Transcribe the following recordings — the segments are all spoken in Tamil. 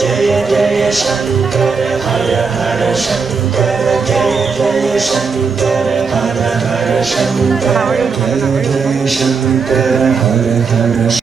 जय जय शंकर हर हर शंकर जय जय शंकर हर हर शंकर जय जय शंकर हर हर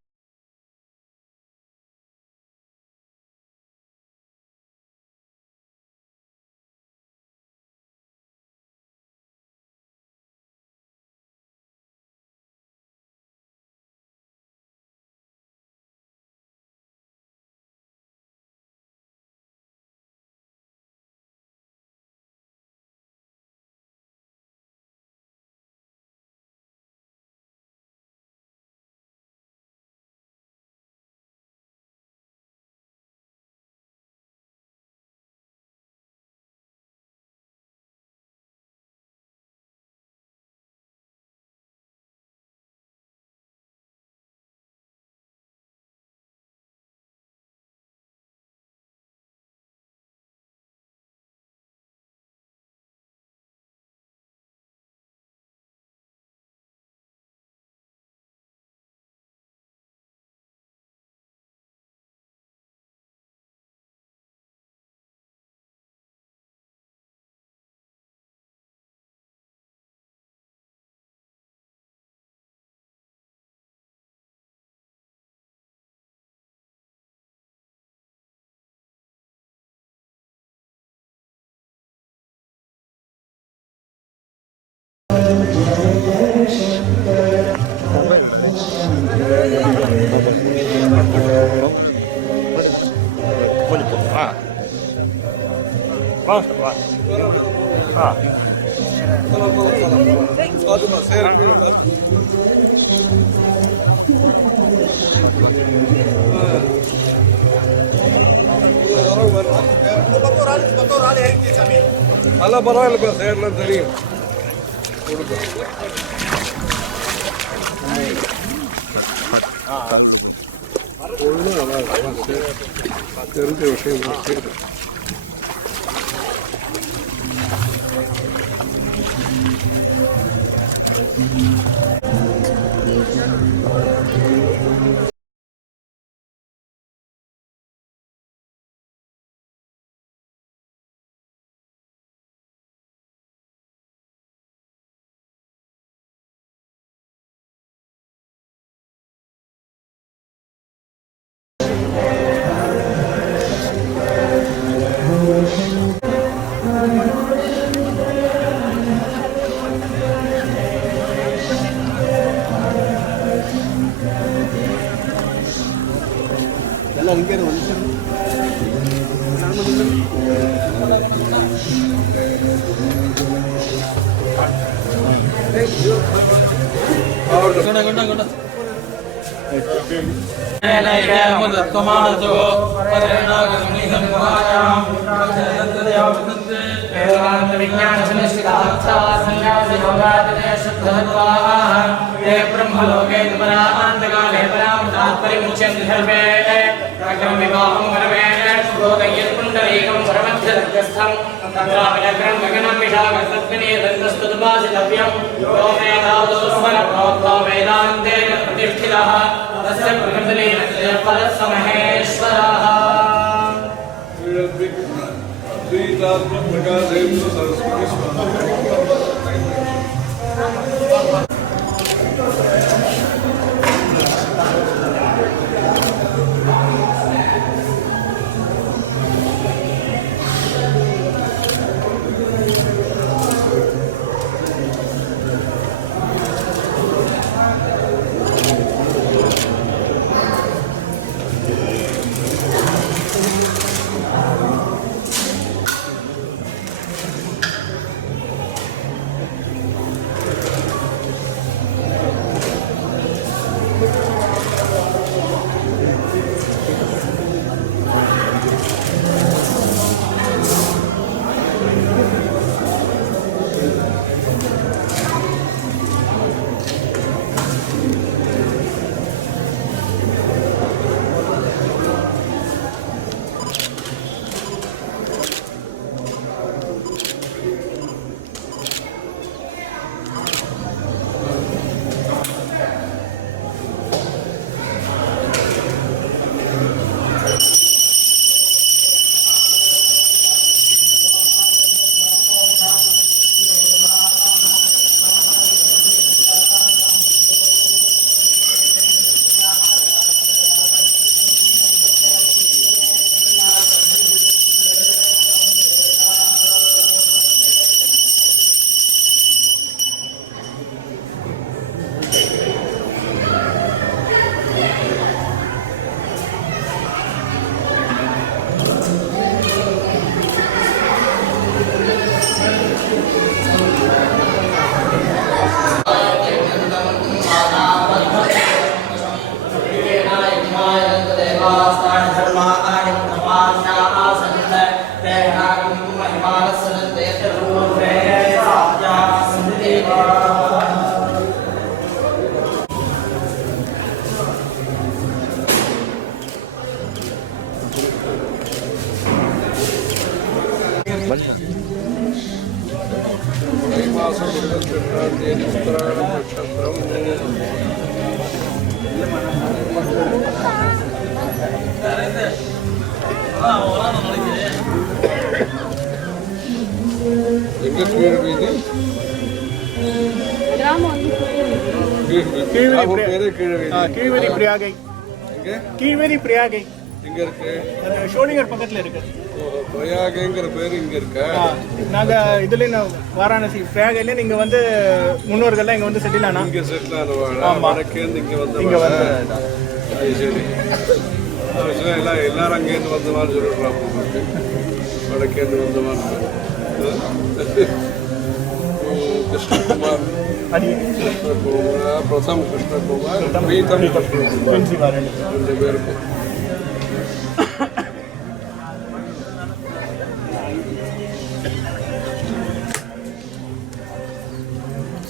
நல்லா பரவாயில்ல சைட்லாம் தெரியும் தெரிஞ்ச விஷயம் मासं 28 தேதி உத்தராயண நட்சத்திரம். எங்க கீழ் வீதி? கீழ்வேதி பிரியாகை. கீழ்வேதி பிரியாகை எங்க இருக்கு? ஷோலிங்கர் பக்கத்துல இருக்கு. பிரயாகைங்கிற பேர் இங்க இருக்கா? நாங்க இதுல வாரணாசி பிரயாகையில நீங்க வந்து முன்னோர்கள்லாம் இங்க வந்து செட்டில் ஆனா இங்க செட்டில் ஆனவாழ வடக்கேந்து இங்க வந்து சரி எல்லாரும் அங்கேருந்து வந்தவான்னு சொல்லிடுறான். வடக்கேந்து வந்தவான்னு. கிருஷ்ணகுமார் கிருஷ்ணகுமார் பிரதம் கிருஷ்ணகுமார் பிரீதம் கிருஷ்ணகுமார் 2 பேருக்கு.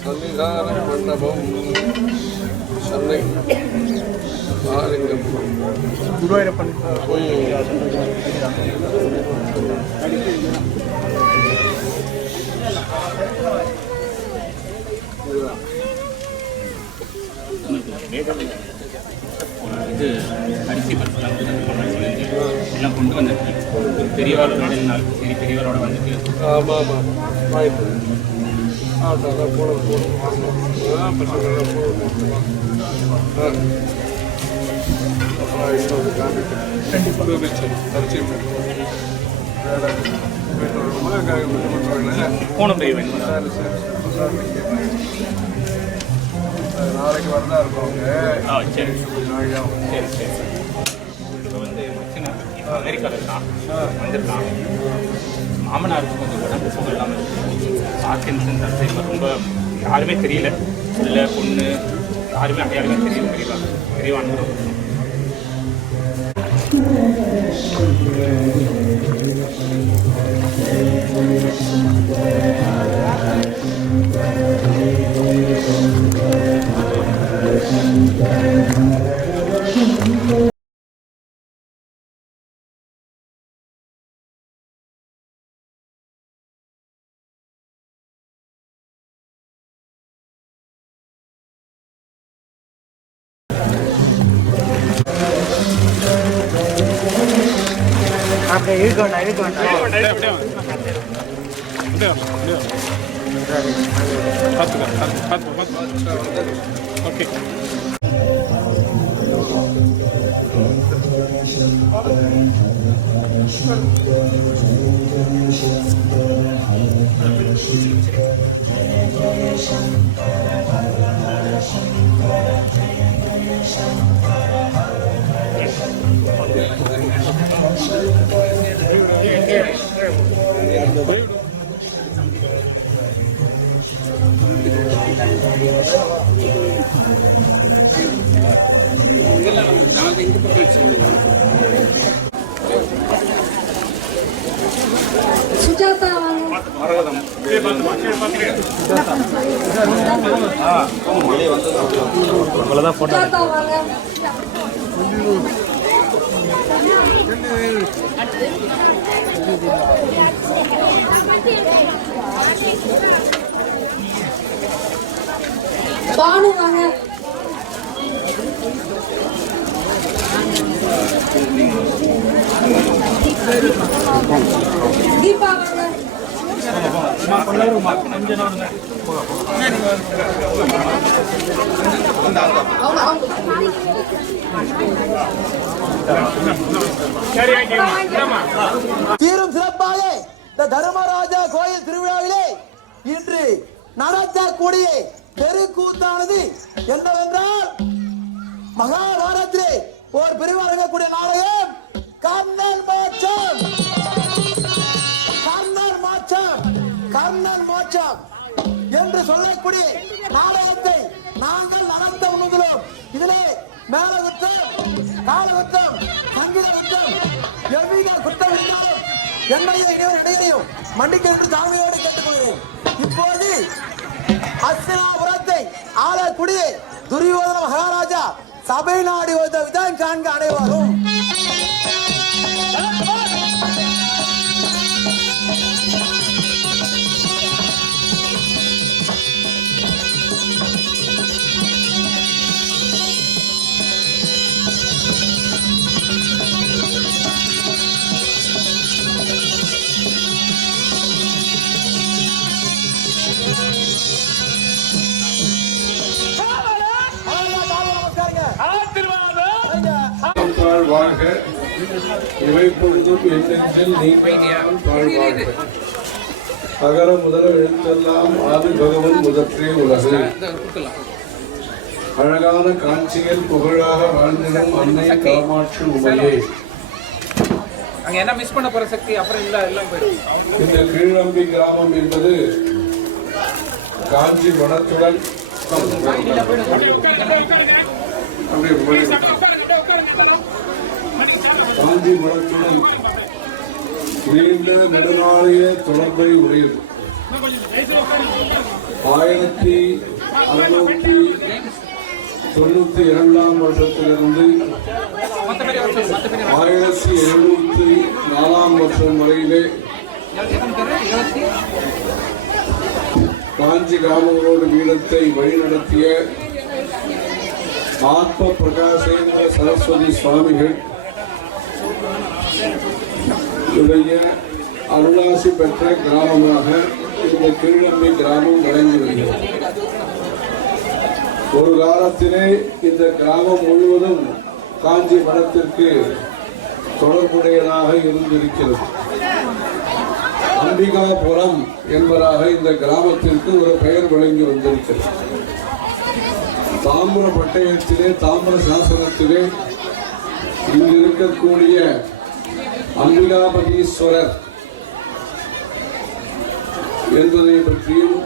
சன்னிதான மண்டபம் சென்னை மகாலிங்கம் குருவாயூரப்பன் இது அரிசி பருப்புலாம் எல்லாம் கொண்டு வந்திருக்கு. பெரியவாளோட நாள் சரி பெரியவாளோட வந்துட்டு ஆமாம் ஆமாம் வாய்ப்பு ஆட்டோதான் போட பசங்கள்லாம் போன பெரிய நாளைக்கு வரதா இருக்கவங்க. சரி சரி சரி இப்போ வந்து மச்சினா இப்போ அமெரிக்காவில் இருக்கான் வந்திருக்கான். மாமனாருக்கு கொஞ்சம் உடம்பு சுகம் இல்லாமல் இருக்கு. பார்க்கின்சன் அந்த இப்போ ரொம்ப யாருமே தெரியல. இல்லை பொண்ணு யாருமே யாருமே தெரியல. பெரியவான்னு அப்படியே இழுக்க வேண்டாம். ஓகே சுஜாதா வாங்க. சுஜாதா வாங்க. பானு வாங்க. தீபா வாங்க. தீரும் சிறப்பாக இந்த தர்மராஜா கோயில் திருவிழாவிலே இன்று நடத்தக்கூடிய தெருக்கூத்தானது என்னவென்றால் மகாபாரதத்திலே ஒரு பிரிவு அடங்கக்கூடிய நாடகம் கர்ணன் மோட்சம். கர்ணன் மோட்சம் கர்ணன் மோட்சம் என்று சொல்லக்கூடிய நாடகத்தை நாங்கள் நடத்த உணர்கிறோம். இதிலே மேல குற்றம், கால குற்றம், சங்கீத குற்றம், எவ்வித குற்றம் இருந்தாலும் என்னையும் இடையிலையும் மண்டிக்க என்று தாழ்மையோடு கேட்டுக்கொள்கிறேன். இப்போது அஸ்தினாபுரத்தை ஆளக்கூடிய துரியோதன மகாராஜா சபை நாடி வந்த விதம் காண்க அனைவரும். வாழ்க இவை பொழுதும் எண்ணெஞ்சில் நீங்காமல் வாழ்வாழ்க. அகர முதல எழுத்தெல்லாம் ஆதி பகவன் முதற்றே உலகு. அழகான காஞ்சியில் புகழாக வாழ்ந்திடும் அன்னை காமாட்சி உமையே. அங்க என்ன மிஸ் பண்ண போற சக்தி அப்புறம் இல்ல எல்லாம் போயிடும். இந்த கீழம்பி கிராமம் என்பது காஞ்சி வனத்துடன் காஞ்சி வனத்துடன் நீண்ட நெடுநாளைய தொடர்பை உடையது. 1692ஆம் வருஷத்திலிருந்து 1704ஆம் வருஷம் வரையிலே காஞ்சி காமங்களோடு வீடத்தை வழிநடத்திய ஆத்ம பிரகாசேந்திர சரஸ்வதி சுவாமிகள் உடைய அருளாசி பெற்ற கிராமமாக இந்த கீழம்பி கிராமம் விளங்கி வருகிறது. ஒரு காலத்திலே இந்த கிராமம் முழுவதும் காஞ்சி மடத்திற்கு தொடர்புடையதாக இருந்திருக்கிறது. அம்பிகாபுரம் என்பதாக இந்த கிராமத்திற்கு ஒரு பெயர் வழங்கி வந்திருக்கிறது. தாமிர பட்டயத்திலே தாமிர சாசனத்திலே இங்கு இருக்கக்கூடிய அம்பிகாபதீஸ்வரர் என்பதை பற்றியும்,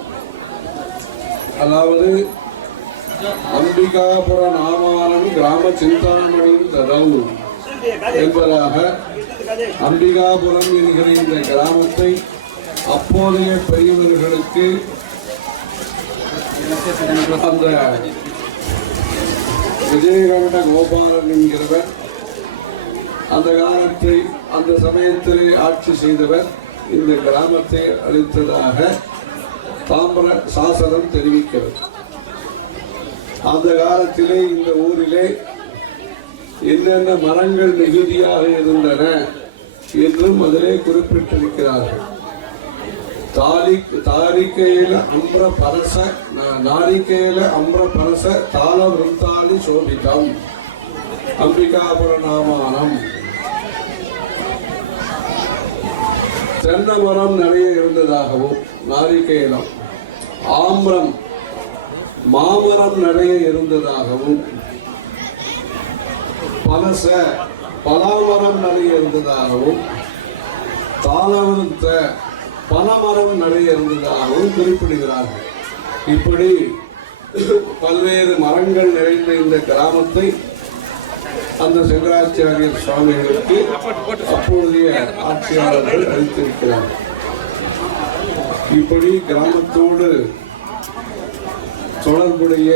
அதாவது அம்பிகாபுர நாமானம் கிராம சிந்தாமணி ததவு என்பதாக அம்பிகாபுரம் என்கிற இந்த கிராமத்தை அப்போதைய பெரியவர்களுக்கு அந்த விஜயகண்ட கோபாலன் என்கிறவர் அந்த காலத்தை அந்த சமயத்திலே ஆட்சி செய்தவர் இந்த கிராமத்தை அளித்ததாக தாமிர சாசனம் தெரிவிக்கிறது. அந்த காலத்திலே இந்த ஊரிலே என்னென்ன மரங்கள் மிகுதியாக இருந்தன என்றும் அதிலே குறிப்பிட்டிருக்கிறார்கள். நாரிகேல அம்ர பரச தாள விருத்தாளி சோபிதம் அம்பிகாபுர நாமானம். தென்னை மரம் நிறைய இருந்ததாகவும், நாரிகேலம் ஆம்ரம் மாமரம் நிறைய இருந்ததாகவும், பலச பலாமரம் நிறைய இருந்ததாகவும், தாளவிருத்த பனமரம் நிறைய இருந்ததாகவும் குறிப்பிடுகிறார்கள். இப்படி பல்வேறு மரங்கள் நிறைந்த இந்த கிராமத்தை அந்த சங்கராச்சாரியர் சுவாமிகளுக்கு அப்போதைய ஆட்சியாளர்கள் அளித்திருக்கிறார்கள். இப்படி கிராமத்தோடு தொடர்புடைய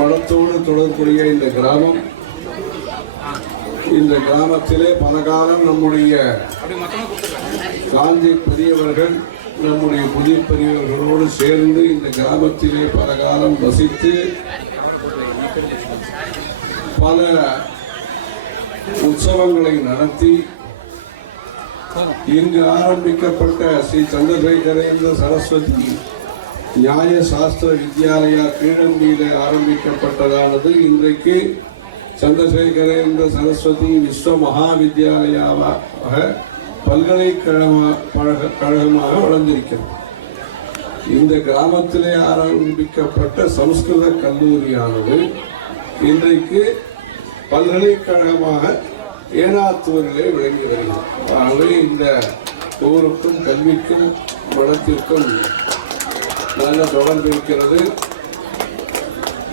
மடத்தோடு தொடர்புடைய இந்த கிராமம், இந்த கிராமத்திலே பல காலம் நம்முடைய காந்தி பெரியவர்கள் நம்முடைய புதிய பெரியவர்களோடு சேர்ந்து இந்த கிராமத்திலே பல காலம் வசித்து பல உற்சவங்களை நடத்தி இங்கு ஆரம்பிக்கப்பட்ட ஸ்ரீ சந்திரசேகரேந்திர சரஸ்வதி நியாய சாஸ்திர வித்யாலயா கீழம்பியிலே ஆரம்பிக்கப்பட்டதானது இன்றைக்கு சந்திரசேகரேந்திர சரஸ்வதி விஸ்வ மகாவித்யாலயாவாக பல்கலைக்கழகமாக வளர்ந்திருக்கிறது. இந்த கிராமத்திலே ஆரம்பிக்கப்பட்ட சமஸ்கிருத கல்லூரியானது இன்றைக்கு பல்கலைக்கழகமாக ஏனாத்தூரிலே விளங்கி வருகிறது. ஆகவே இந்த ஊருக்கும் கல்விக்கும் மடத்திற்கும் நல்ல தொடர்பு இருக்கிறது.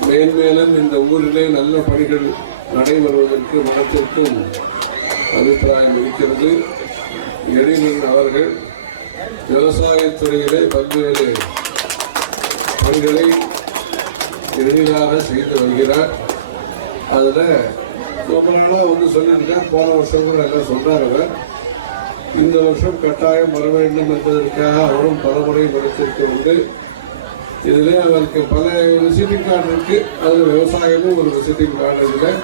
மேன்மேலும் இந்த ஊரிலே நல்ல பணிகள் நடைபெறுவதற்கு மடத்திற்கும் அபிப்பிராயம் இருக்கிறது. எழிலன் அவர்கள் விவசாயத்துறையிலே பல்வேறு பணிகளை எளிதாக செய்து வருகிறார். அதில் ரொம்ப நாளாக வந்து சொல்லியிருக்கேன். போன வருஷம் கூட எல்லாம் சொல்கிறாங்க. இந்த வருஷம் கட்டாயம் வர வேண்டும் என்பதற்காக அவரும் பலமுறை படித்திருக்க உண்டு. இதில் அவருக்கு பல விசிட்டிங் கார்டு இருக்கு. அதில் விவசாயமும் ஒரு விசிட்டிங் கார்டு இதில்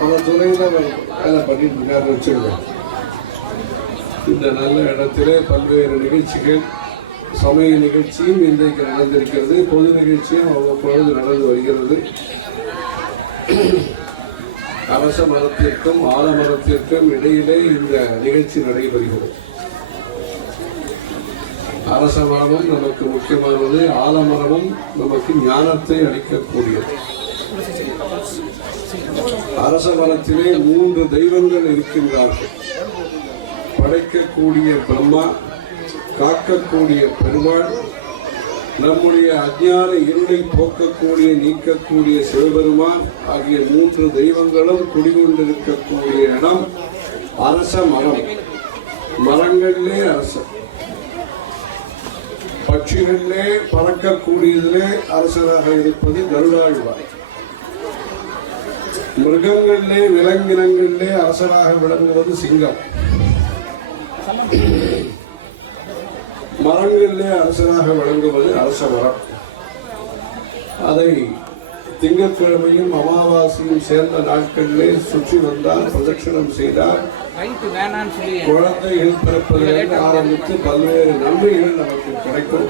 பல துறையில் அவர் வேலை பண்ணிட்டு இருக்காருன்னு வச்சுருக்கோம். இந்த நல்ல இடத்திலே பல்வேறு நிகழ்ச்சிகள், சமய நிகழ்ச்சியும் இன்றைக்கு நடந்திருக்கிறது. பொது நிகழ்ச்சியும் அவ்வப்பொழுது நடந்து வருகிறது. அரச மரத்திற்கும் ஆலமரத்திற்கும் இடையிலே இந்த நிகழ்ச்சி நடைபெறுகிறது. அரச மரமும் நமக்கு முக்கியமானது, ஆலமரமும் நமக்கு ஞானத்தை அளிக்கக்கூடியது. அரச மரத்திலே 3 தெய்வங்கள் இருக்கின்றார்கள். படைக்கக்கூடிய பிரம்மா, காக்கக்கூடிய பெருமாள், நம்முடைய அஞ்ஞான இருளை போக்கக்கூடிய நீக்கக்கூடிய சிவபெருமான் ஆகிய 3 தெய்வங்களும் குடிகொண்டிருக்கக்கூடிய இடம் அரச மரம். மரங்களிலே அரசன், பட்சிகளிலே பறக்கக்கூடியதிலே அரசராக இருப்பது கருடாழ்வார். மிருகங்களிலே விலங்கினங்களிலே அரசராக விளங்குவது சிங்கம். மரங்களிலே அரசராக விளங்குவது அரச மரம். அதை திங்கட்கிழமையும் அமாவாசையும் சேர்ந்த நாட்களிலே சுற்றி வந்தால், பிரதட்சணம் செய்தால் குழந்தைகள் பிறப்பதிலிருந்து ஆரம்பித்து பல்வேறு நன்மைகள் நமக்கு கிடைக்கும்.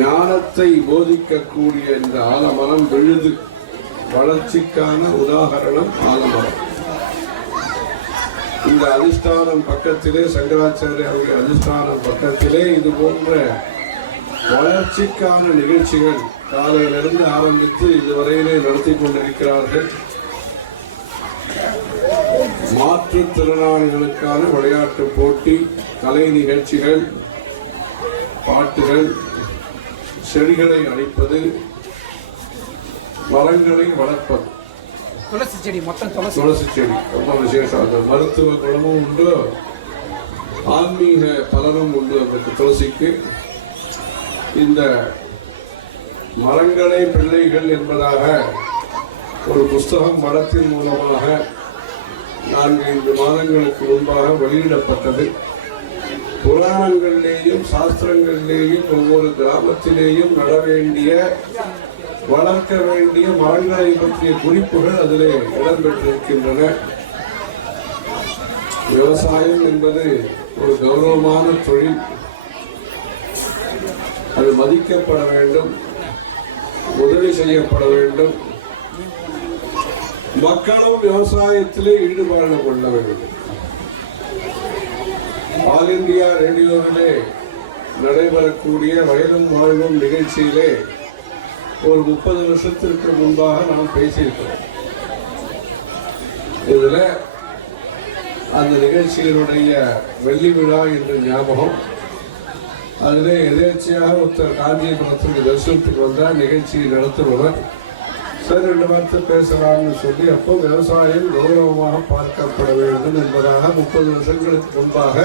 ஞானத்தை போதிக்கக்கூடிய இந்த ஆலமரம் விழுது வளர்ச்சிக்கான உதாகரணம் ஆலமரம். இந்த அதிஷ்டானம் பக்கத்திலே, சங்கராச்சாரிய அதிஷ்டானம் பக்கத்திலே இது போன்ற வளர்ச்சிக்கான நிகழ்ச்சிகள் காலையிலிருந்து ஆரம்பித்து இதுவரையிலே நடத்தி கொண்டிருக்கிறார்கள். மாற்றுத்திறனாளிகளுக்கான விளையாட்டு போட்டி, கலை நிகழ்ச்சிகள், பாட்டுகள், செடிகளை அழிப்பது, மரங்களை வளர்ப்பது. துளசி செடி, மொத்தம் துளசி செடி ரொம்ப விசேஷம். அந்த மருத்துவ குணமும் உண்டு, ஆன்மீக பலனும் உண்டு அந்த துளசிக்கு. இந்த மரங்களே பிள்ளைகள் என்பதாக ஒரு புஸ்தகம் மரத்தின் மூலமாக 4-5 மாதங்களுக்கு முன்பாக வெளியிடப்பட்டது. புராணங்களிலேயும் சாஸ்திரங்களிலேயும் ஒவ்வொரு கிராமத்திலேயும் நட வேண்டிய, வளர்க்க வேண்டிய மரங்களை பற்றிய குறிப்புகள் அதிலே இடம்பெற்றிருக்கின்றன. விவசாயம் என்பது ஒரு கௌரவமான தொழில். அது மதிக்கப்பட வேண்டும், உதவி செய்யப்பட வேண்டும். மக்களும் விவசாயத்திலே ஈடுபாடு கொள்ள வேண்டும். ஆல் இந்தியா ரேடியோவிலே நடைபெறக்கூடிய வயலும் வாழ்வும் நிகழ்ச்சியிலே ஒரு 30 வருஷத்திற்கு முன்பாக நாம் பேசியிருக்கிறோம். இதுல அந்த நிகழ்ச்சியினுடைய வெள்ளி விழா என்று ஞாபகம். அதிலே எதேச்சையாக ஒருத்தர் காஞ்சிபுரத்துக்கு தரிசனத்துக்கு வந்தால் நிகழ்ச்சியை நடத்துபவர், சரி 2 வார்த்தை பேசலாம்னு சொல்லி, அப்போ விவசாயம் கௌரவமாக பார்க்கப்பட வேண்டும் என்பதாக 30 வருஷங்களுக்கு முன்பாக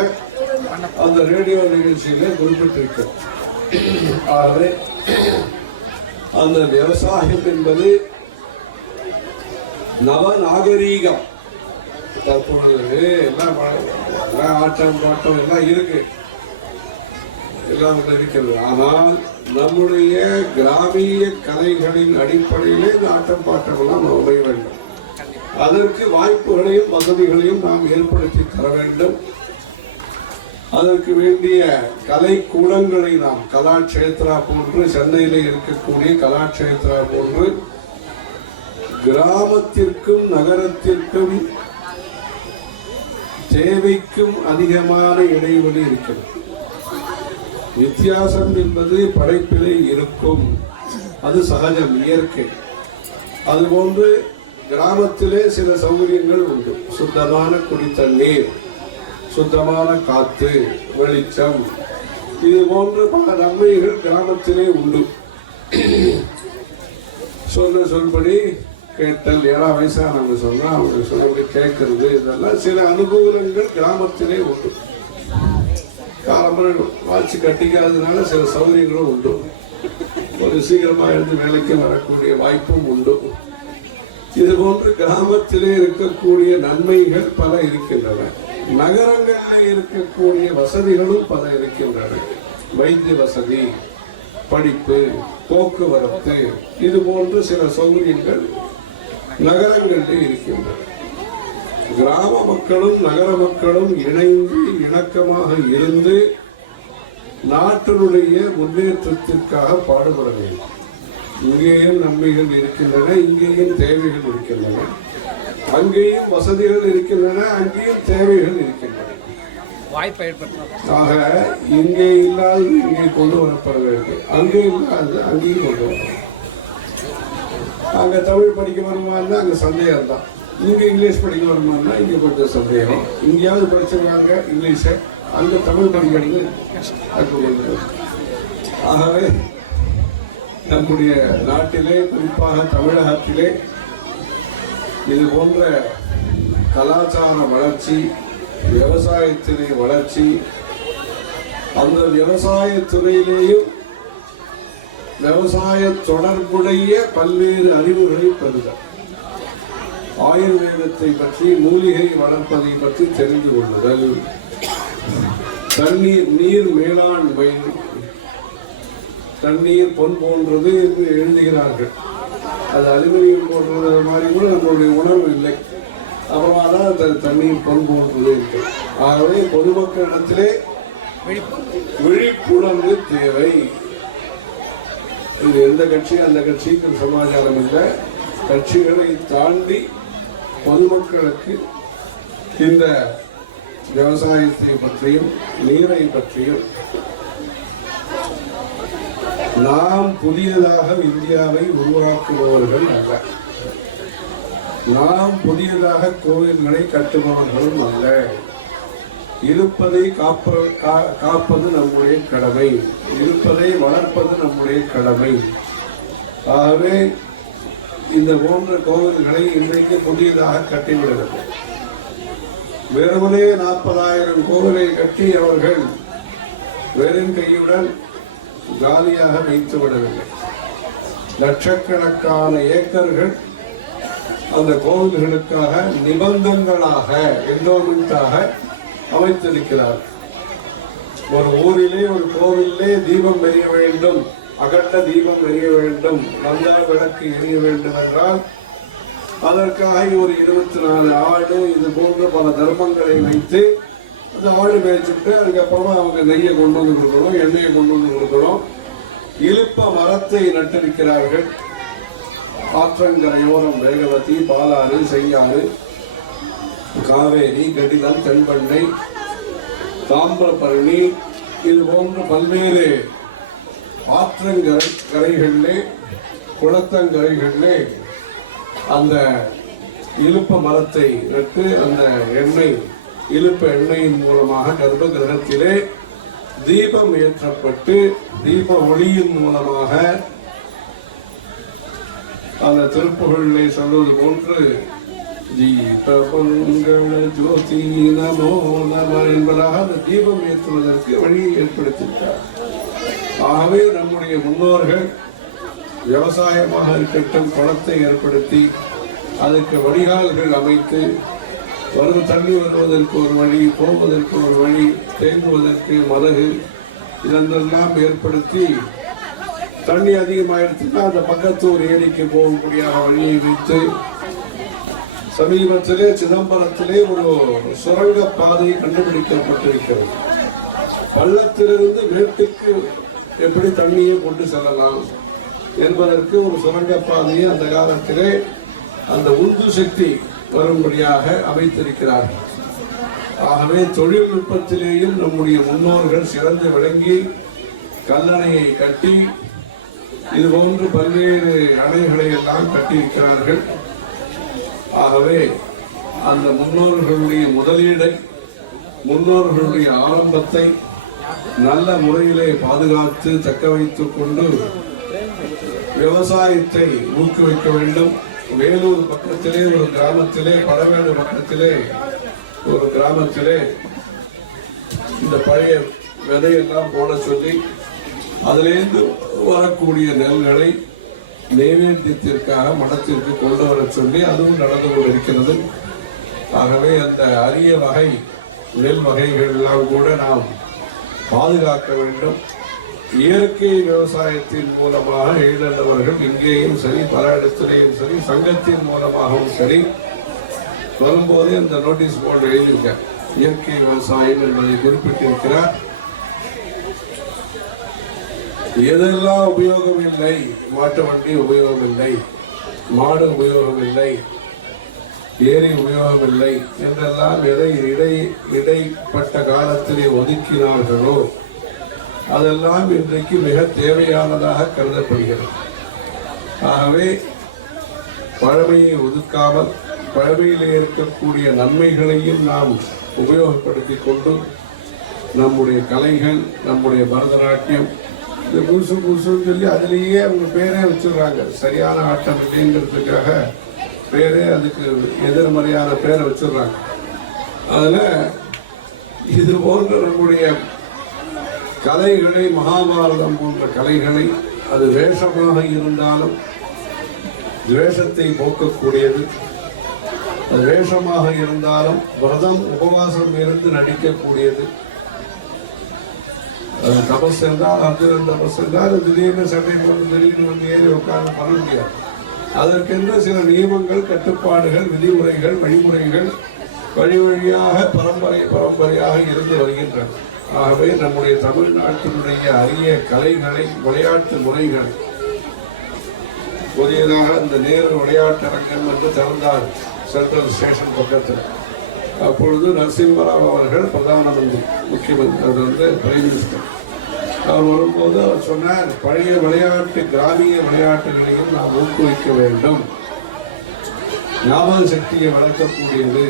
அந்த ரேடியோ நிகழ்ச்சியிலே குறிப்பிட்டிருக்க. ஆகவே அந்த விவசாயம் என்பது நவநாகரீகம். தற்பொழுது எல்லாம் ஆட்டம் பாட்டம் எல்லாம் இருக்கு, எல்லாம் இருக்கிறது. ஆனால் நம்முடைய கிராமிய கலைகளின் அடிப்படையிலே இந்த ஆட்டம் பாட்டம் எல்லாம் அமைய வேண்டும். அதற்கு வாய்ப்புகளையும் வசதிகளையும் நாம் ஏற்படுத்தி தர வேண்டும். அதற்கு வேண்டிய கலை கூடங்களை நாம் கலாட்சேத்ரா போன்று, சென்னையிலே இருக்கக்கூடிய கலாட்சேத்ரா போன்று, கிராமத்திற்கும் நகரத்திற்கும் தேவைக்கும் அதிகமான இடைவெளி இருக்கிறது. வித்தியாசம் என்பது படைப்பிலே இருக்கும், அது சகஜம், இயற்கை. அதுபோன்று கிராமத்திலே சில சௌகரியங்கள் உண்டு. சுத்தமான குடித்தண்ணீர், சுத்தமான காத்து, வெளிச்சம், இது போன்ற பல நன்மைகள் கிராமத்திலே உண்டு. சொல்படி கேட்டல், யாராவது வயசானவங்க சொன்னா அவங்க சொல்லபடி கேட்கறது, இதெல்லாம் சில அனுகூலங்கள் கிராமத்திலே உண்டு. காலம்பரை வாட்சி கட்டிக்காததுனால சில சௌகரியங்களும் உண்டு. ஒரு சீக்கிரமா இருந்து வேலைக்கு வரக்கூடிய வாய்ப்பும் உண்டு. இது போன்று கிராமத்திலே இருக்கக்கூடிய நன்மைகள் பல இருக்கின்றன. நகரங்களில் இருக்கக்கூடிய வசதிகளும் பல இருக்கின்றன. வைத்திய வசதி, படிப்பு, போக்குவரத்து, இது போன்று சில சௌகரியங்கள் நகரங்களில் இருக்கின்றன. கிராம மக்களும் நகர மக்களும் இணைந்து இணக்கமாக இருந்து நாட்டினுடைய முன்னேற்றத்திற்காக பாடுபட வேண்டும். இங்கேயும் நன்மைகள் இருக்கின்றன, இங்கேயும் தேவைகள் இருக்கின்றன. அங்கேயும் வசதிகள் இருக்கின்றன, அங்கேயும் தேவைகள் இருக்கின்றன. வாய்ப்பை ஏற்படுத்தலாம். ஆக இங்கே இல்லாதது இங்கே கொண்டு வரப்பட வேண்டும், அங்கே இல்லாதது அங்கேயும் கொண்டு வரணும். அங்கே தமிழ் படிக்க வருமானா அங்கே சந்தேகம் தான், இங்கே இங்கிலீஷ் படிக்க வருமானா இங்கே கொஞ்சம் சந்தேகம். இங்கேயாவது படிச்சிருக்காங்க இங்கிலீஷை, அங்கே தமிழ் படிக்கிறது அது கொஞ்சம். ஆகவே நம்முடைய நாட்டிலே, குறிப்பாக தமிழகத்திலே இது போன்ற கலாச்சார வளர்ச்சி, விவசாயத்திலே வளர்ச்சி, அந்த விவசாய துறையிலேயும் விவசாய தொடர்புடைய பல்வேறு அறிவுகளை பெறுக. ஆயுர்வேதத்தை பற்றி, மூலிகை வளர்ப்பதை பற்றி தெரிந்து கொள்ளுதல், தண்ணீர் நீர் மேலாண்மை, தண்ணீர் பொன் போன்றது என்று எழுதுகிறார்கள். அது அலுமினியம் போன்றது மாதிரி கூட நம்மளுடைய உணர்வு இல்லை. அப்புறமா தான் தண்ணீர் பொன் போன்றது இருக்கு. ஆகவே பொதுமக்களிடத்திலே விழிப்புணர்வு தேவை. இது எந்த கட்சி அந்த கட்சிக்கு சமாச்சாரம் இல்லை. கட்சிகளை தாண்டி பொதுமக்களுக்கு இந்த விவசாயத்தை பற்றியும் நீரை பற்றியும், நாம் புதியதாக இந்தியாவை உருவாக்குபவர்கள் அல்ல, நாம் புதியதாக கோவில்களை கட்டுபவர்களும் அல்ல. இருப்பதை காப்பது நம்முடைய கடமை, இருப்பதை வளர்ப்பது நம்முடைய கடமை. ஆகவே இந்த போன்ற கோவில்களை இன்றைக்கு புதியதாக கட்டிவிடுகிறது. வெறுமனே 40,000 கோவிலை கட்டி அவர்கள் வெறும் கையுடன் காலியாக வைத்து விடவில்லை. லட்சக்கணக்கான ஏக்கர்கள் அந்த கோவில்களுக்காக நிபந்தங்களாக, என்டோமெண்டாக அமைத்திருக்கிறார். ஒரு ஊரிலே, ஒரு கோவிலே தீபம் எரிய வேண்டும், அகண்ட தீபம் எரிய வேண்டும், நந்தன விளக்கு எரிய வேண்டும் என்றால் அதற்காக ஒரு 24 ஆடு, இது போன்ற பல தர்மங்களை வைத்து அந்த ஆடு மேய்ச்சிட்டு அதுக்கப்புறமா அவங்க நெய்யை கொண்டு வந்து கொடுக்கணும், எண்ணெயை கொண்டு வந்து கொடுக்கணும். இழுப்ப மரத்தை நட்டிருக்கிறார்கள். ஆற்றங்கரையோரம் வேகவதி, பாலாறு, செய்யாறு, காவேரி, கடிலம், தென்பண்ணை, தாமிரபரணி, இது போன்ற பல்வேறு ஆற்றங்கரைகளிலே, குளத்தங்கரைகளிலே அந்த இழுப்ப மரத்தை நட்டு அந்த எண்ணெய், இழுப்ப எண்ணெயின் மூலமாக கர்ப்ப கிரகத்திலே தீபம் ஏற்றப்பட்டு தீப ஒளியின் மூலமாக அந்த திருப்புகளிலே சொல்வது போன்று தீபமங்கள ஜோதி நமோ நம என்பதாக அந்த தீபம் ஏற்றுவதற்கு வழியை ஏற்படுத்தியிருக்கிறார். ஆகவே நம்முடைய முன்னோர்கள் விவசாயமாக இருக்கட்டும், குளத்தை ஏற்படுத்தி அதுக்கு வடிகால்கள் அமைத்து, தண்ணி வருவதற்கு ஒரு வழி, போவதற்கு ஒரு வழி, தேங்குவதற்கு மதகு, இதெல்லாம் ஏற்படுத்தி தண்ணி அதிகமாயிடுச்சுன்னா அந்த பக்கத்தூர் ஏரிக்கு போகக்கூடிய வழியை வைத்து, சமீபத்திலே சிதம்பரத்திலே ஒரு சுரங்க பாதை கண்டுபிடிக்கப்பட்டிருக்கிறது. பள்ளத்திலிருந்து மேட்டுக்கு எப்படி தண்ணியை கொண்டு செல்லலாம் என்பதற்கு ஒரு சுரங்கப்பாதையை அந்த காலத்திலே அந்த உந்து சக்தி வரும்படியாக அமைத்திருக்கிறார்கள். ஆகவே தொழில்நுட்பத்திலேயும் நம்முடைய முன்னோர்கள் சிறந்து விளங்கி கல்லணையை கட்டி இது போன்று பல்வேறு அணைகளை எல்லாம் கட்டியிருக்கிறார்கள். ஆகவே அந்த முன்னோர்களுடைய முதலீடை, முன்னோர்களுடைய ஆரம்பத்தை நல்ல முறையிலே பாதுகாத்து தக்க வைத்துக் கொண்டு விவசாயத்தை ஊக்குவிக்க வேண்டும். வேலூர் பக்கத்திலே ஒரு கிராமத்திலே, பழவேடு பக்கத்திலே ஒரு கிராமத்திலே இந்த பழைய விதையெல்லாம் போட சொல்லி அதிலிருந்து வரக்கூடிய நெல்களை நைவேத்தியத்திற்காக மடத்திற்கு கொண்டு வர சொல்லி அதுவும் நடந்து கொண்டிருக்கிறது. ஆகவே அந்த அரிய வகை நெல் வகைகள் எல்லாம் கூட நாம் பாதுகாக்க வேண்டும். இயற்கை விவசாயத்தின் மூலமாக எழுந்தவர்கள் இங்கேயும் சரி, பல இடத்திலேயும் சரி, சங்கத்தின் மூலமாகவும் சரி வரும்போது இந்த நோட்டீஸ் போர்டு எழுதியிருக்க இயற்கை விவசாயம் என்பதை குறிப்பிட்டிருக்கிறார். எதெல்லாம் உபயோகம் இல்லை, மாட்டு வண்டி உபயோகம் இல்லை, மாடு உபயோகம் இல்லை, ஏரி உபயோகம் இல்லை என்றெல்லாம் எதை இடைப்பட்ட காலத்திலே ஒதுக்கினார்களோ அதெல்லாம் இன்றைக்கு மிக தேவையானதாக கருதப்படுகிறது. ஆகவே பழமையை ஒதுக்காமல் பழமையிலே இருக்கக்கூடிய நன்மைகளையும் நாம் உபயோகப்படுத்திக் கொண்டு நம்முடைய கலைகள், நம்முடைய பரதநாட்டியம், இந்த புதுசு புதுசுன்னு சொல்லி அதிலேயே அவங்க பேரே வச்சிடுறாங்க. சரியான ஆட்டம் இல்லைங்கிறதுக்காக பேரே அதுக்கு எதிர்மறையான பேரை வச்சிடுறாங்க. அதில் இது போன்ற நம்முடைய கலைகளை, மகாபாரதம் போன்ற கலைகளை, அது வேஷமாக இருந்தாலும் துவேஷத்தை போக்கக்கூடியது, அது வேஷமாக இருந்தாலும் விரதம் உபவாசம் இருந்து நடிக்கக்கூடியது. தபஸ் என்றால் அர்ஜுனன் தபஸ் என்றால் திடீர்னு சண்டை போட்டு திடீர்னு வந்து ஏறி உட்கார்ந்து பண்ண முடியாது. அதற்கென்று சில நியமங்கள், கட்டுப்பாடுகள், விதிமுறைகள், வழிமுறைகள் வழி வழியாக பரம்பரையாக இருந்து வருகின்றன. ஆகவே நம்முடைய தமிழ்நாட்டினுடைய அரிய கலைகளை, விளையாட்டு முறைகளை புதியதாக இந்த நேரு விளையாட்டரங்கம் என்று திறந்தார் சென்ட்ரல் ஸ்டேஷன் பக்கத்தில். அப்பொழுது நரசிம்மராவ் அவர்கள் பிரதான மந்திரி, முக்கியமந்திரி, அது வந்து பிரைம் மினிஸ்டர், அவர் வரும்போது அவர் சொன்னார், பழைய விளையாட்டு, கிராமிய விளையாட்டுகளையும் நாம் ஊக்குவிக்க வேண்டும். ஞாபக சக்தியை வளர்க்கக்கூடியது,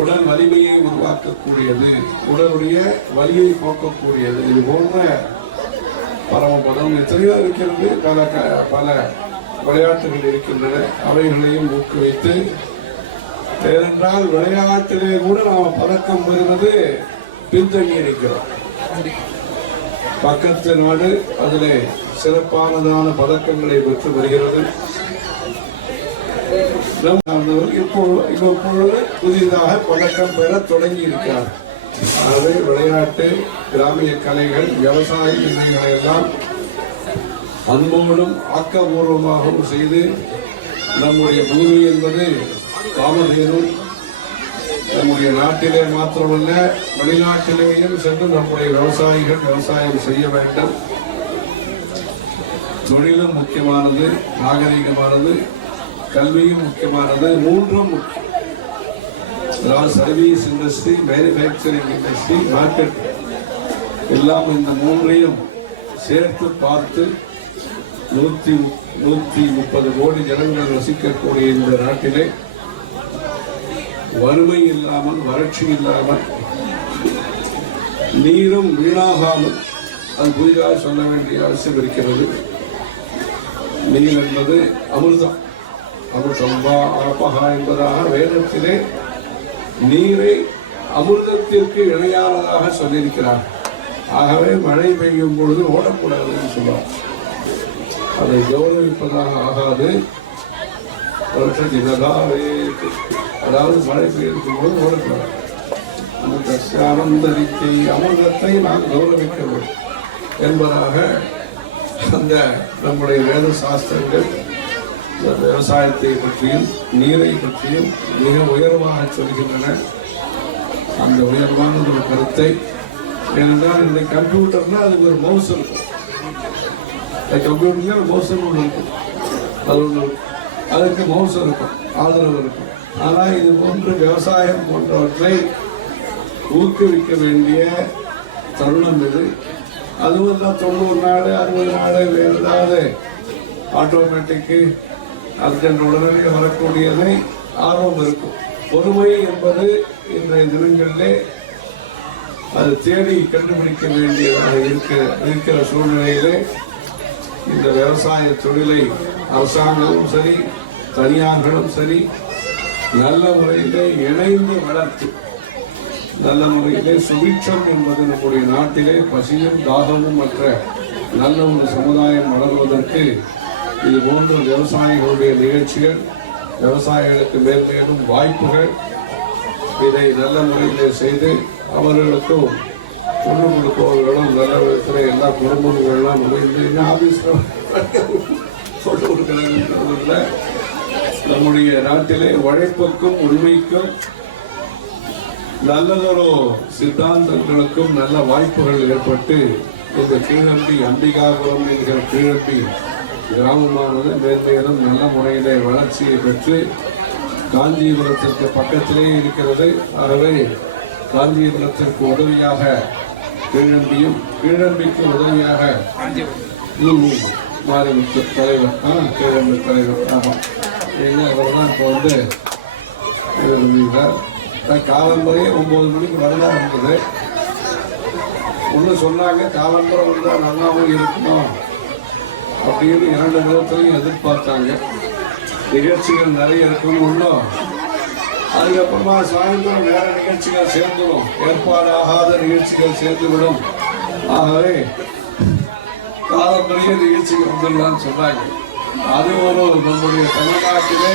உடல் வலிமையை உருவாக்கக்கூடியது, உடலுடைய வலியை போக்கக்கூடியது, இது போன்ற பரமபதம் எத்தனையோ இருக்கிறது. பல விளையாட்டுகள் இருக்கின்றன. அவைகளையும் ஊக்குவித்து, ஏனென்றால் விளையாட்டிலே கூட நாம் பதக்கம் பெறுவது பின்தங்கி இருக்கிறோம். பக்கத்து நாடு அதிலே சிறப்பானதான பதக்கங்களை பெற்று வருகிறது. இப்பொழுது புதிதாக பதக்கம் பெற தொடங்கி இருக்கிறார். ஆகவே விளையாட்டு, கிராமிய கலைகள், விவசாய நிலைகளை எல்லாம் அன்போடும் ஆக்கபூர்வமாகவும் செய்து நம்முடைய பூமி என்பது காமதேனு நம்முடைய நாட்டிலே மாத்திரமல்ல வெளிநாட்டிலேயும் சென்று நம்முடைய விவசாயிகள் விவசாயம் செய்ய வேண்டும். தொழிலும் முக்கியமானது, நாகரிகமானது, கல்வியும் முக்கியமானது, மூன்றும் முக்கியம். அதாவது service industry, manufacturing industry, market எல்லாம் இந்த மூன்றையும் சேர்த்து பார்த்து 130 கோடி ஜனங்கள் வசிக்கக்கூடிய இந்த நாட்டிலே வறுமை இல்லாமல், வறட்சி இல்லாமல், நீரும் வீணாகாமல், அது புதிதாக சொல்ல வேண்டிய அவசியம் இருக்கிறது. நீர் என்பது அமிர்தம், அமிர்தம்பா ஆபகா என்பதாக வேதத்திலே நீரை அமிர்தத்திற்கு இணையானதாக சொல்லியிருக்கிறார். ஆகவே மழை பெய்யும் பொழுது ஓடக்கூடாதுன்னு சொல்லுவார். அதை கௌரவிப்பதாக ஆகாது. அதாவது மழை பெய்யும் போது ஓடக்கூடாது. அமிர்தத்தை, அமிர்தத்தை நாம் கௌரவிக்க வேண்டும் என்பதாக அந்த நம்முடைய வேத சாஸ்திரங்கள் விவசாயத்தை பற்றியும் நீரை பற்றியும் மிக உயர்வாக சொல்கின்றன. அந்த உயர்வான ஒரு கருத்தை, ஏனென்றால் இந்த கம்ப்யூட்டர்னா அதுக்கு ஒரு மவுஸ் இருக்கும். கம்ப்யூட்டர்ல மவுஸ் ஒன்று இருக்கும், அது ஒன்று, அதுக்கு மவுஸ் இருக்கும், ஆதரவு இருக்கும். ஆனால் இது போன்று விவசாயம் போன்றவற்றை ஊக்குவிக்க வேண்டிய தருணம் இது. அதுவும் தான் 90 நாடு 60 நாடு வேறு ஏதாவது ஆட்டோமேட்டிக்கு அர்ஜென்ட் உடனே வரக்கூடியதை ஆர்வம் இருக்கும். பொறுமை என்பது இன்றைய தினங்களிலே அது தேடி கண்டுபிடிக்க வேண்டியதாக இருக்கிற சூழ்நிலையிலே இந்த விவசாய தொழிலை அரசாங்கமும் சரி தனியார்களும் சரி நல்ல முறையிலே இணைந்து வளர்த்து நல்ல முறையிலே சுபிட்சம் என்பது நம்முடைய நாட்டிலே பசியும் தாகமும் மற்ற நல்ல ஒரு சமுதாயம் வளர்வதற்கு இது போன்ற விவசாயிகளுடைய நிகழ்ச்சிகள் விவசாயிகளுக்கு மேலும் வாய்ப்புகள் இதை நல்ல முறையிலே செய்து அவர்களுக்கும் பொண்ணு கொடுப்பவர்களும் நல்ல விதத்தில் எல்லா குடும்பங்கள்லாம் நுழைந்து ஆபீஸில் சொல்ல கொடுக்கிறாங்க. நம்முடைய நாட்டிலே உழைப்புக்கும் உண்மைக்கும் நல்லதொரு சித்தாந்தங்களுக்கும் நல்ல வாய்ப்புகள் ஏற்பட்டு இந்த கீழம்பி அம்பிகாபுரம் என்கிற கீழம்பி கிராமமானது மேன்மேலும் நல்ல முறையிலே வளர்ச்சியை பெற்று காஞ்சிபுரத்திற்கு பக்கத்திலே இருக்கிறது. ஆகவே காஞ்சிபுரத்திற்கு உதவியாக கீழம்பியும் கீழம்பிக்கு உதவியாக மாறிவிட்டு தலைவர் கீழம்பி தலைவர் ஆமாம் அவர் தான் இப்போ வந்து காலம்பரையே 9 மணிக்கு வரதா இருந்தது. ஒன்று சொன்னாங்க காலம்பரம் வந்தால் நல்லாவும் இருக்கணும் அப்படின்னு 2 விதத்திலையும் எதிர்பார்த்தாங்க. நிகழ்ச்சிகள் நிறைய இருக்கணும் ஒன்றும் அதுக்கப்புறமா சாயந்தரம் வேற நிகழ்ச்சிகள் சேர்ந்துடும் ஏற்பாடு ஆகாத நிகழ்ச்சிகள் சேர்ந்துவிடும். ஆகவே காலம்பரையே நிகழ்ச்சிகள் வந்துடலான்னு சொன்னாங்க. அது ஒரு நம்முடைய தமிழ்நாட்டிலே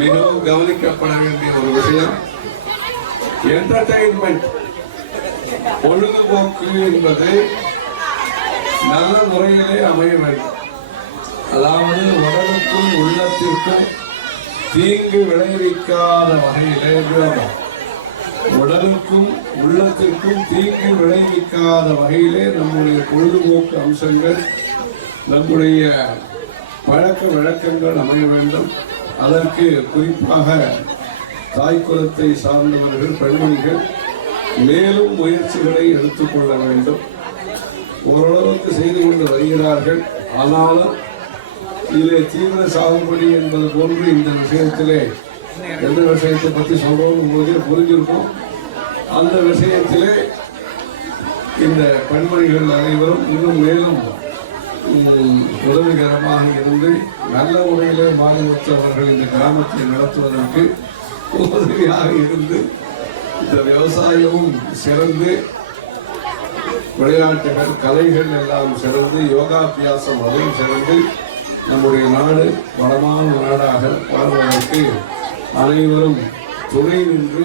மிகவும் கவனிக்கப்பட வேண்டிய ஒரு விஷயம். என்டர்டெயின்மெண்ட் பொழுதுபோக்கு என்பது நல்ல முறையிலே அமைய வேண்டும். அதாவது உடலுக்கும் உள்ளத்திற்கும் தீங்கு விளைவிக்காத வகையிலே உடலுக்கும் உள்ளத்திற்கும் தீங்கு விளைவிக்காத வகையிலே நம்முடைய பொழுதுபோக்கு அம்சங்கள் நம்முடைய பழக்க வழக்கங்கள் அமைய வேண்டும். அதற்கு குறிப்பாக தாய்க்குலத்தை சார்ந்தவர்கள் பெண்மணிகள் மேலும் முயற்சிகளை எடுத்துக்கொள்ள வேண்டும். ஓரளவுக்கு செய்து கொண்டு வருகிறார்கள். ஆனாலும் இதிலே தீவிர சாகுபடி என்பது போன்று இந்த விஷயத்திலே எந்த விஷயத்தை பற்றி சொல்றோம் போதே புரிஞ்சிருக்கும். அந்த விஷயத்திலே இந்த பெண்மணிகள் அனைவரும் இன்னும் மேலும் உதவிகரமாக இருந்து நல்ல முறையிலே மாநிலத்தவர்கள் இந்த கிராமத்தை நடத்துவதற்கு உதவியாக இருந்து இந்த விவசாயமும் சிறந்து விளையாட்டுகள் கலைகள் எல்லாம் சிறந்து யோகாபியாசம் அதுவும் சிறந்து நம்முடைய நாடு வளமான நாடாக வாழ்வதற்கு அனைவரும் துணை நின்று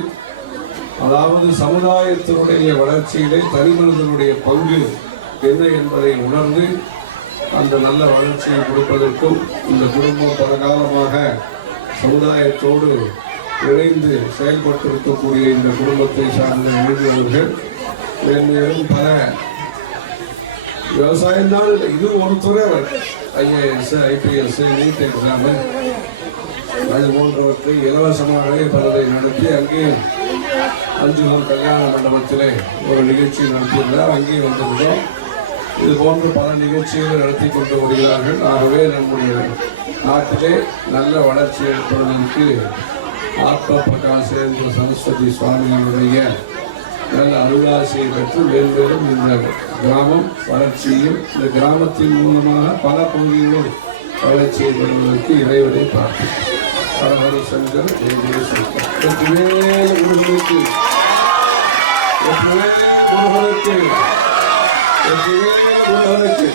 அதாவது சமுதாயத்தினுடைய வளர்ச்சியிலே தனிமனிதனுடைய பங்கு என்ன என்பதை உணர்ந்து அந்த நல்ல வளர்ச்சியை கொடுப்பதற்கும் இந்த குடும்பம் பல காலமாக சமுதாயத்தோடு இணைந்து செயல்பட்டிருக்கக்கூடிய இந்த குடும்பத்தை சார்ந்த இளைஞர்கள் மேலும் பல விவசாயம் தான் இது ஒரு துறை ஐஏஎஸ் ஐபிஎஸ் நீட் எக்ஸாமு அது போன்றவற்றை இலவசமாகவே பலரை நடத்தி அங்கேயும் அஞ்சுகம் கல்யாண மண்டபத்திலே ஒரு நிகழ்ச்சி நடத்தியிருந்தார். அங்கேயும் வந்திருந்தோம். இது போன்ற பல நிகழ்ச்சிகள் நடத்தி கொண்டு வருகிறார்கள். ஆகவே நம்முடைய நாட்டிலே நல்ல வளர்ச்சி ஏற்படுவதற்கு ஆத்ம பிரகாசேந்திர சரஸ்வதி சுவாமிகளுடைய நல்ல அருளாசியை பெற்று மேலும் இந்த கிராமம் வளர்ச்சியும் இந்த கிராமத்தின் மூலமாக பல பகுதிகளும் வளர்ச்சியை பெறுவதற்கு இறைவனை பார்க்கிறோம். ஹரஹர சங்கர் ஜெய ஜெயசங்கர். வெற்றிவேல் முருகனுக்கு வெற்றிவேல் முருகனுக்கு வெற்றிவேல் முருகனுக்கு